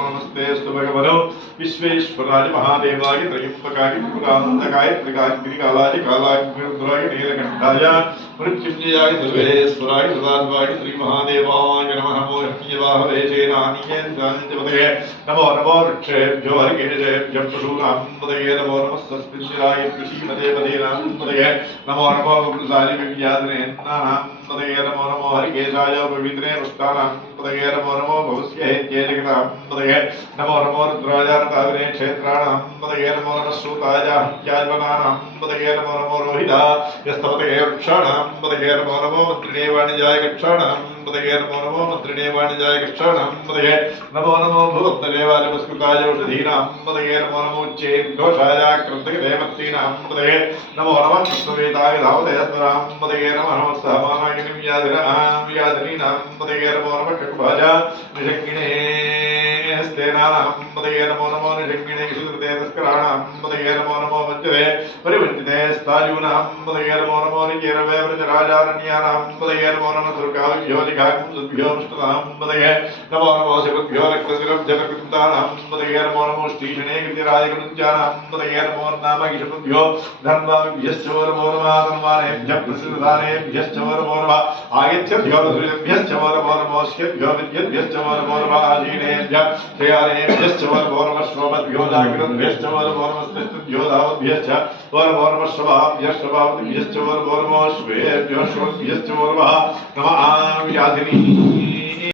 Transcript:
नमस्तेस्तु भगवतो विश्वेश्वराय महादेवाय त्रयंबकाय त्रिपुरान्तकाय त्रिकाग्निकालाय कालाग्निरुद्राय नीलकण्ठाय मृत्युञ्जयाय सर्वेश्वराय सदाशिवाय श्रीमहादेवाय नमः। नमो यज्ञवाहवे चेनानीयेन्द्रान्तिपतये नमो नमो वृक्षेभ्यो हरिकेशेभ्यः पशूनां पतये नमो नमः सस्मिन्शिराय कृषीमदेवदेनां पतये नमो नमो वृक्षाय विव्याधनेन्नानां पतये नमो नमो हरिकेशाय पवित्रे पुष्टानां पतये नमो नमो भवस्य हेत्येजगतां पतये नमो नमो रुद्राय नताविने क्षेत्राणां पतये नमो नमः श्रुताय हत्याज्वनानां पतये नमो नमो रोहिता यस्तपतये वृक्षाणां पतये नमो नमो मन्त्रिणे वाणिजाय गच्छाणां पतये नमो नमो मन्त्रिणे वाणिजाय गच्छाणां पतये नमो नमो भुवत्तदेवाय नमस्कृताय औषधीनां पतये नमो नमो उच्चेद्घोषाय कृतकदेवतीनां पतये नमो नमः कृष्णवेदाय धावदयस्वरां पतये नमः नमः सहमानागिनीं व्याधिनीनां पतये नमो नमः ककुभाय निषङ्गिणे स्तेनानां पतये नमो नमो निषङ्गिणे सुकृते तस्कराणां पतये नमो नमो वञ्चते परिवञ्चिते स्थायूनां पतये नमो नमो निकेरवे व्रजराजारण्यानां पतये नमो नमः सुरकाभ्यो लिखाभ्यो मुष्टतां पतये नमो नमो शिवभ्यो रक्तशिरभ्यकृतानां पतये नमो नमो श्रीशने कृतिराजगुञ्जानां पतये नमो नामगिषभ्यो धन्वाभ्यश्च नमो नमः धन्वानेभ्यः प्रसिद्धदानेभ्यश्च नमो नमः आयत्यभ्यो नमो नमो श्यभ्यो विद्यभ्यश्च नमो नमः आजीनेभ्यः श्रेयानेभ्यश्च नमो नमः श्रोमभ्यो जागृतभ्यश्च नमो नमः स्थितभ्यो धावभ्यश्च नमो नमः श्रवाभ्यश्च श्रवाभ्यश्च नमो नमः श्वेभ्यो श्रोभ्यश्च नमो नमः व्याधिनी